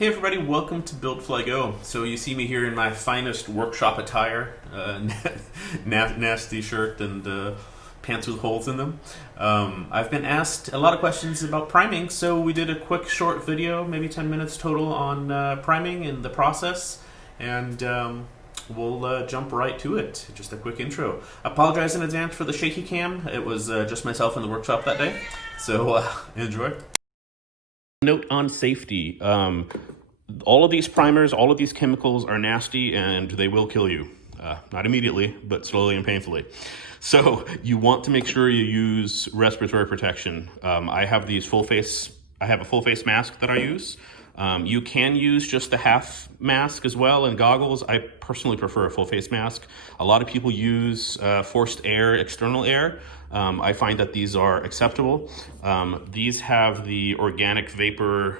Hey everybody, welcome to Build Fly Go. So you see me here in my finest workshop attire, nasty shirt and pants with holes in them. I've been asked a lot of questions about priming, so we did a quick short video, maybe 10 minutes total, on priming and the process, and we'll jump right to it. Just a quick intro. I apologize in advance for the shaky cam. It was just myself in the workshop that day, so enjoy. Note on safety. All of these primers, all of these chemicals are nasty and they will kill you. Not immediately, but slowly and painfully. So you want to make sure you use respiratory protection. I have a full face mask that I use. You can use just the half mask as well and goggles. I personally prefer a full face mask. A lot of people use forced air, external air. I find that these are acceptable. These have the organic vapor,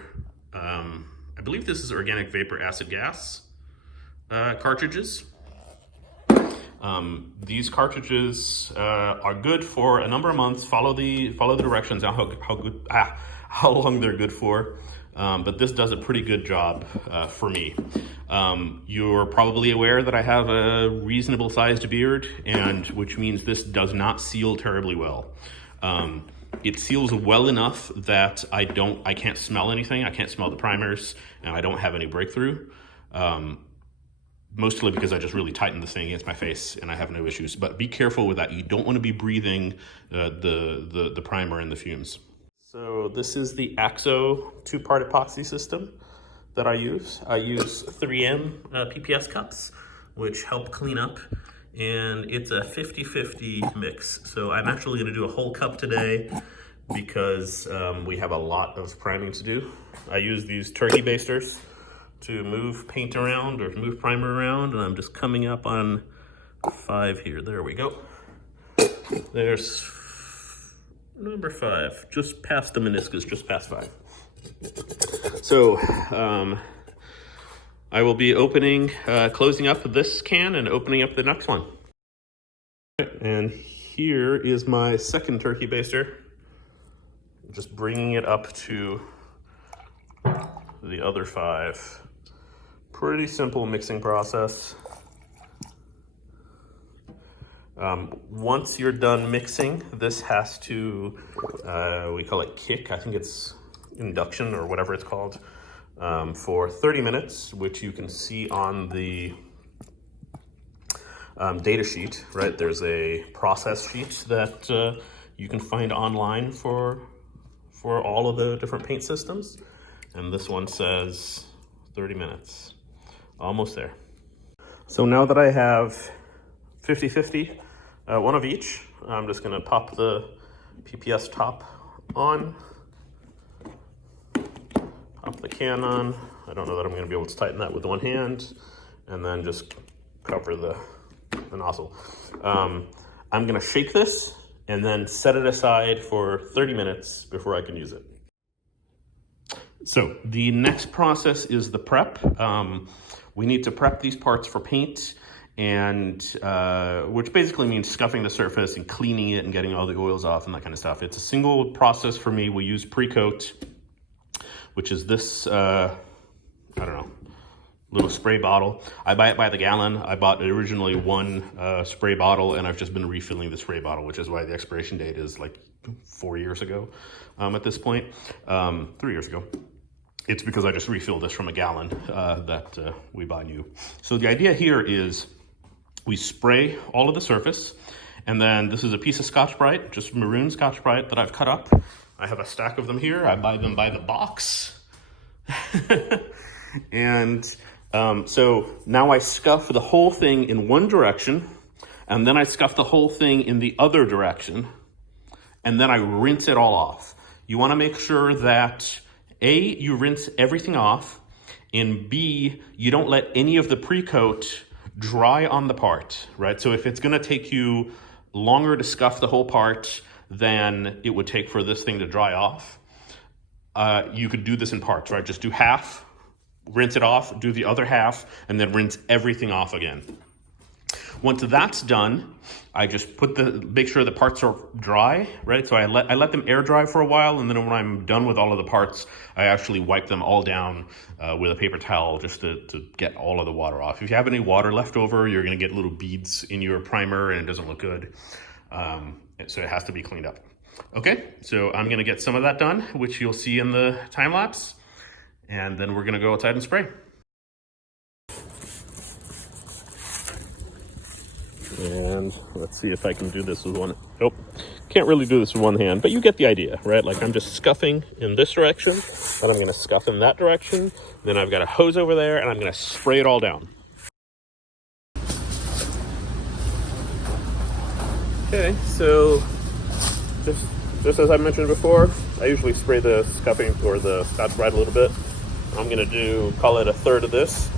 I believe this is organic vapor acid gas cartridges. These cartridges are good for a number of months. Follow the directions on how long they're good for. But this does a pretty good job for me. You're probably aware that I have a reasonable sized beard, and which means this does not seal terribly well. It seals well enough that I can't smell anything. I can't smell the primers, and I don't have any breakthrough. Mostly because I just really tighten the thing against my face and I have no issues. But be careful with that. You don't want to be breathing the primer and the fumes. So this is the Akzo 2-part epoxy system that I use. I use 3M PPS cups, which help clean up, and it's a 50-50 mix. So I'm actually going to do a whole cup today because we have a lot of priming to do. I use these turkey basters to move paint around or move primer around, and I'm just coming up on 5 here. There we go. There's number 5, just past the meniscus, just past 5. So I will be closing up this can and opening up the next one. And here is my second turkey baster. Just bringing it up to the other 5. Pretty simple mixing process. Once you're done mixing, this has to, we call it kick, I think it's induction or whatever it's called, for 30 minutes, which you can see on the data sheet, right? There's a process sheet that you can find online for all of the different paint systems. And this one says 30 minutes, almost there. So now that I have 50-50, one of each, I'm just gonna pop the PPS top on, pop the can on. I don't know that I'm gonna be able to tighten that with one hand, and then just cover the nozzle. I'm gonna shake this and then set it aside for 30 minutes before I can use it. So the next process is the prep. We need to prep these parts for paint, and which basically means scuffing the surface and cleaning it and getting all the oils off and that kind of stuff. It's a single process for me. We use PreKote, which is this, I don't know, little spray bottle. I buy it by the gallon. I bought originally one spray bottle, and I've just been refilling the spray bottle, which is why the expiration date is like 4 years ago at this point, 3 years ago. It's because I just refilled this from a gallon that we buy new. So the idea here is we spray all of the surface, and then this is a piece of Scotch-Brite, just maroon Scotch-Brite that I've cut up. I have a stack of them here. I buy them by the box. And so now I scuff the whole thing in one direction, and then I scuff the whole thing in the other direction, and then I rinse it all off. You want to make sure that A, you rinse everything off, and B, you don't let any of the PreKote dry on the part, right? So if it's gonna take you longer to scuff the whole part than it would take for this thing to dry off, you could do this in parts, right? Just do half, rinse it off, do the other half, and then rinse everything off again. Once that's done, I just make sure the parts are dry, right? So I let them air dry for a while, and then when I'm done with all of the parts, I actually wipe them all down with a paper towel just to get all of the water off. If you have any water left over, you're gonna get little beads in your primer and it doesn't look good. So it has to be cleaned up. Okay, so I'm gonna get some of that done, which you'll see in the time lapse, and then we're gonna go outside and spray. And let's see if I can do this with one. Nope, can't really do this with one hand, but you get the idea, right? Like I'm just scuffing in this direction, and I'm gonna scuff in that direction. Then I've got a hose over there, and I'm gonna spray it all down. Okay, so just as I mentioned before, I usually spray the scuffing or the Scotch Brite a little bit. I'm gonna call it a third of this.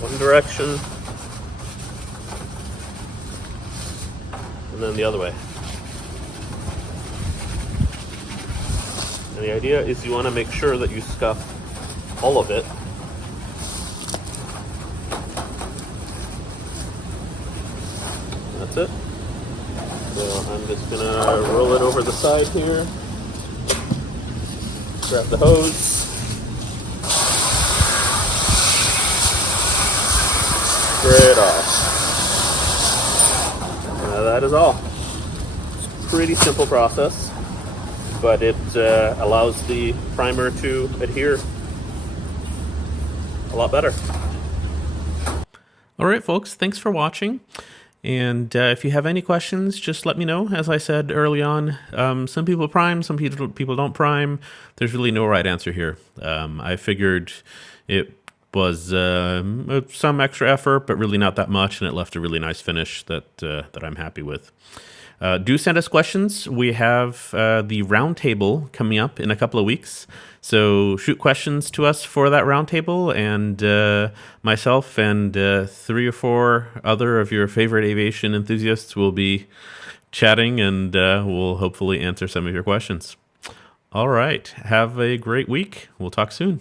One direction, and then the other way. And the idea is you want to make sure that you scuff all of it. That's it. So I'm just gonna roll it over the side here, grab the hose, spray it off. That is all. It's a pretty simple process, but it allows the primer to adhere a lot better. All right, folks, thanks for watching. And if you have any questions, just let me know. As I said early on, some people prime, some people don't prime. There's really no right answer here. I figured it was some extra effort, but really not that much, and it left a really nice finish that I'm happy with. Do send us questions. We have the roundtable coming up in a couple of weeks, so shoot questions to us for that roundtable, and myself and 3 or 4 other of your favorite aviation enthusiasts will be chatting, and we'll hopefully answer some of your questions. All right, have a great week. We'll talk soon.